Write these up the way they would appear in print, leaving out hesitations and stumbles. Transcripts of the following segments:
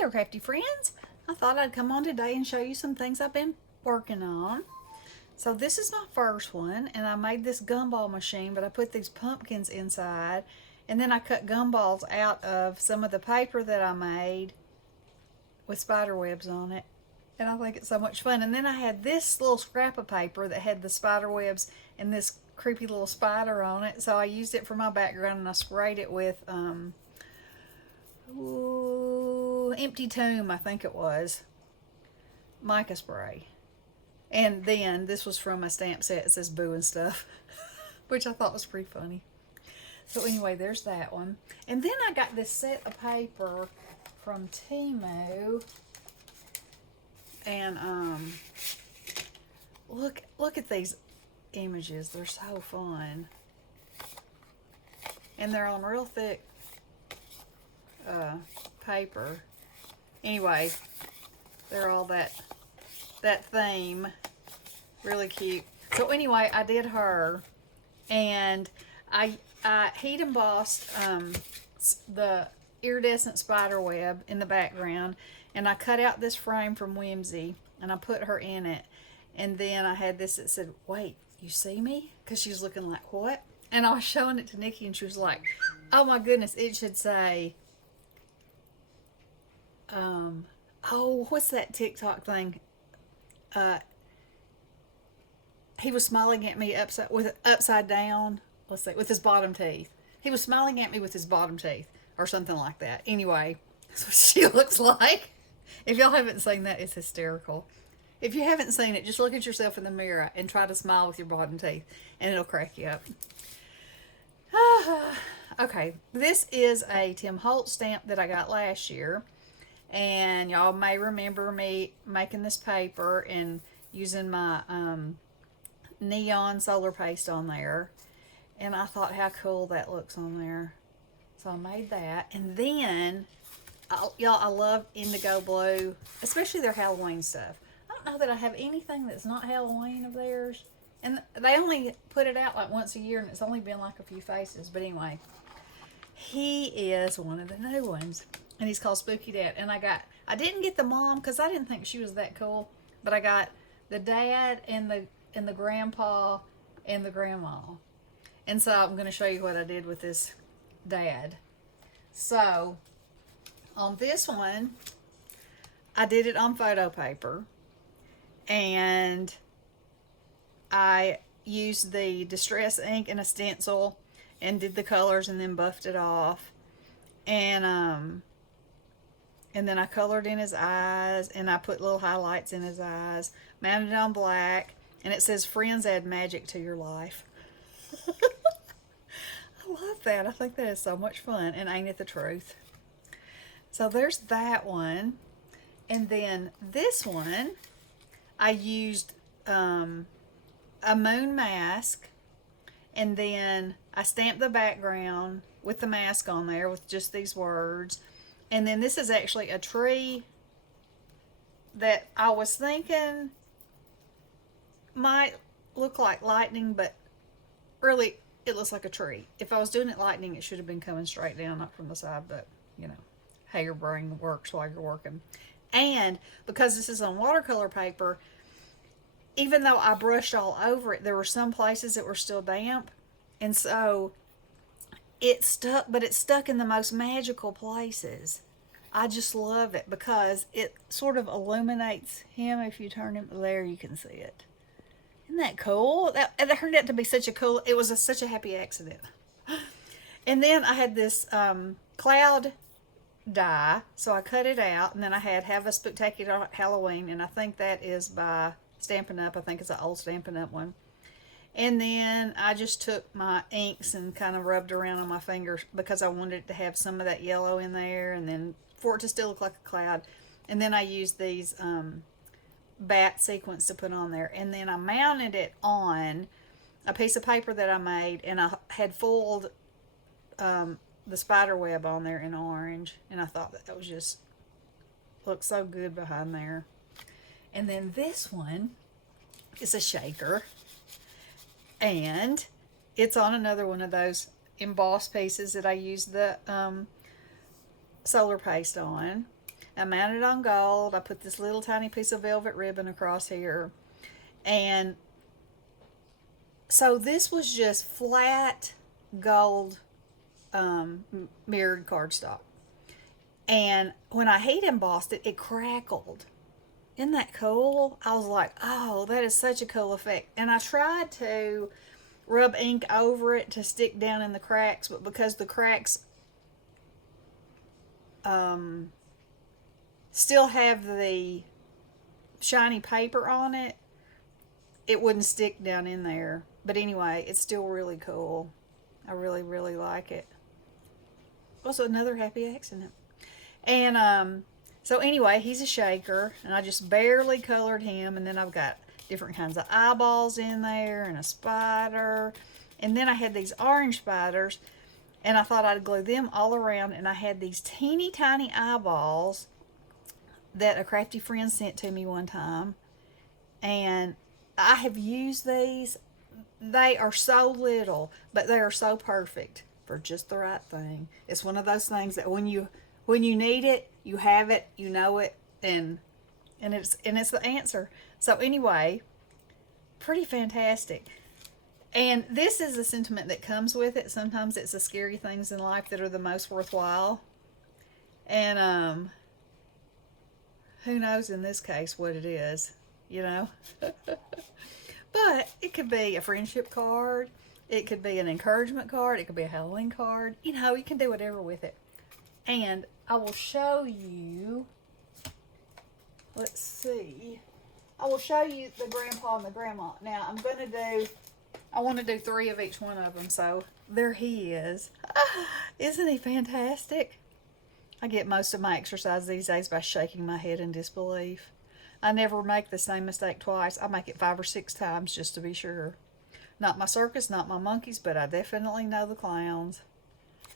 there, crafty friends. I thought I'd come on today and show you some things I've been working on. So this is my first one, and I made this gumball machine, but I put these pumpkins inside, and then I cut gumballs out of some of the paper that I made with spider webs on it. And I think it's so much fun. And then I had this little scrap of paper that had the spider webs and this creepy little spider on it. So I used it for my background, and I sprayed it with Empty Tomb, I think it was, mica spray. And then this was from my stamp set. It says Boo and stuff, which I thought was pretty funny. So anyway, there's that one. And then I got this set of paper from Temu. And look at these images. They're so fun. And they're on real thick paper. Anyway, they're all that theme. Really cute. So anyway, I did her, and I heat embossed the iridescent spider web in the background, and I cut out this frame from Whimsy, and I put her in it. And then I had this that said, "Wait, you see me?" Because she was looking like, "What?" And I was showing it to Nikki, and she was like, "Oh my goodness, it should say, oh, what's that TikTok thing? He was smiling at me upside down. Let's see, with his bottom teeth. He was smiling at me with his bottom teeth, or something like that. Anyway, that's what she looks like. If y'all haven't seen that, it's hysterical. If you haven't seen it, just look at yourself in the mirror and try to smile with your bottom teeth, and it'll crack you up. Okay, this is a Tim Holtz stamp that I got last year, and y'all may remember me making this paper and using my neon solar paste on there, and I thought how cool that looks on there. So I made that, and then y'all, I love IndigoBlu, especially their Halloween stuff. I don't know that I have anything that's not Halloween of theirs, and they only put it out like once a year, and it's only been like a few faces. But anyway, he is one of the new ones, and he's called Spooky Dad. And I didn't get the mom because I didn't think she was that cool, but I got the dad and the grandpa and the grandma. And so I'm going to show you what I did with this dad. So on this one, I did it on photo paper, and I used the distress ink and a stencil and did the colors and then buffed it off. And then I colored in his eyes, and I put little highlights in his eyes, mounted it on black, and it says, "Friends add magic to your life." I love that. I think that is so much fun, and ain't it the truth? So there's that one. And then this one, I used a moon mask, and then I stamped the background with the mask on there with just these words. And then this is actually a tree that I was thinking might look like lightning, but really it looks like a tree. If I was doing it lightning, it should have been coming straight down, not from the side, but you know, how your brain works while you're working. And because this is on watercolor paper, even though I brushed all over it, there were some places that were still damp, and so it stuck, but it stuck in the most magical places. I just love it because it sort of illuminates him. If you turn him there, you can see it. Isn't that cool? That turned out to be such a cool, it was such a happy accident. And then I had this cloud die, so I cut it out, and then I had Have a Spectacular Halloween, and I think that is by Stampin' Up. I think it's an old Stampin' Up one. And then I just took my inks and kind of rubbed around on my fingers because I wanted it to have some of that yellow in there, and then for it to still look like a cloud. And then I used these bat sequins to put on there, and then I mounted it on a piece of paper that I made, and I had foiled the spider web on there in orange, and I thought that was just looked so good behind there. And then this one is a shaker, and it's on another one of those embossed pieces that I used the solar paste on. I mounted on gold. I put this little tiny piece of velvet ribbon across here. And so this was just flat gold mirrored cardstock. And when I heat embossed it, it crackled. Isn't that cool? I was like, oh, that is such a cool effect. And I tried to rub ink over it to stick down in the cracks, but because the cracks still have the shiny paper on it, it wouldn't stick down in there. But anyway, it's still really cool. I really, really like it. Also, another happy accident. And so anyway, he's a shaker, and I just barely colored him, and then I've got different kinds of eyeballs in there and a spider. And then I had these orange spiders, and I thought I'd glue them all around, and I had these teeny tiny eyeballs that a crafty friend sent to me one time. And I have used these. They are so little, but they are so perfect for just the right thing. It's one of those things that when you need it, you have it, you know it, and it's the answer. So anyway, pretty fantastic. And this is a sentiment that comes with it. Sometimes it's the scary things in life that are the most worthwhile. And who knows in this case what it is, you know? But it could be a friendship card. It could be an encouragement card. It could be a Halloween card. You know, you can do whatever with it. And I will show you, let's see. I will show you the grandpa and the grandma. Now, I want to do 3 of each one of them. So, there he is. Isn't he fantastic? I get most of my exercise these days by shaking my head in disbelief. I never make the same mistake twice. I make it 5 or 6 times just to be sure. Not my circus, not my monkeys, but I definitely know the clowns.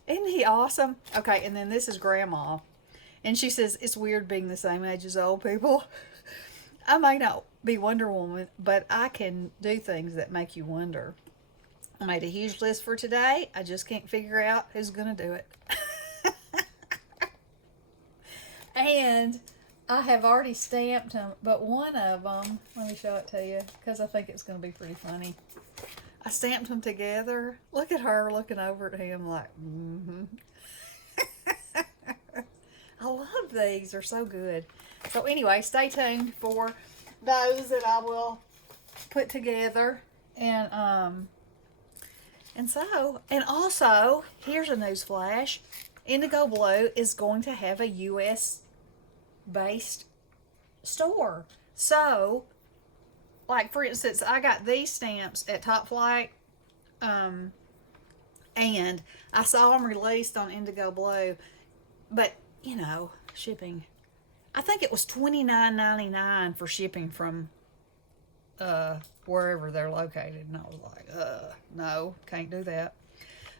Isn't he awesome? Okay, and then this is Grandma. And she says, it's weird being the same age as old people. I may not be Wonder Woman, but I can do things that make you wonder. I made a huge list for today. I just can't figure out who's going to do it. And I have already stamped them, but one of them, let me show it to you, because I think it's going to be pretty funny. I stamped them together. Look at her looking over at him like, mm-hmm. I love these. They're so good. So anyway, stay tuned for those that I will put together. And also, here's a news flash. IndigoBlu is going to have a U.S. based store. So, like for instance, I got these stamps at Top Flight, and I saw them released on IndigoBlu, but you know, shipping. I think it was $29.99 for shipping from wherever they're located, and I was like, no, can't do that.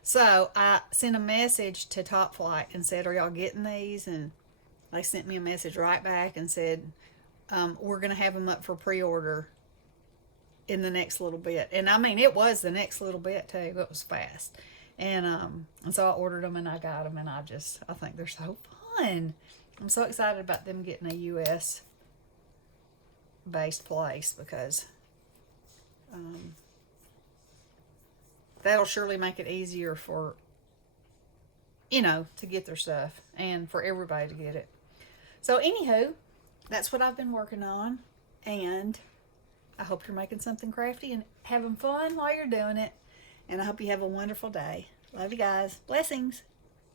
So I sent a message to Top Flight and said, "Are y'all getting these?" And they sent me a message right back and said, "We're going to have them up for pre-order in the next little bit." And I mean, it was the next little bit too. It was fast. And so I ordered them and I got them, and I think they're so fun. I'm so excited about them getting a U.S. based place, because that'll surely make it easier for, you know, to get their stuff and for everybody to get it. So anywho, that's what I've been working on, and I hope you're making something crafty and having fun while you're doing it, and I hope you have a wonderful day. Love you guys. Blessings.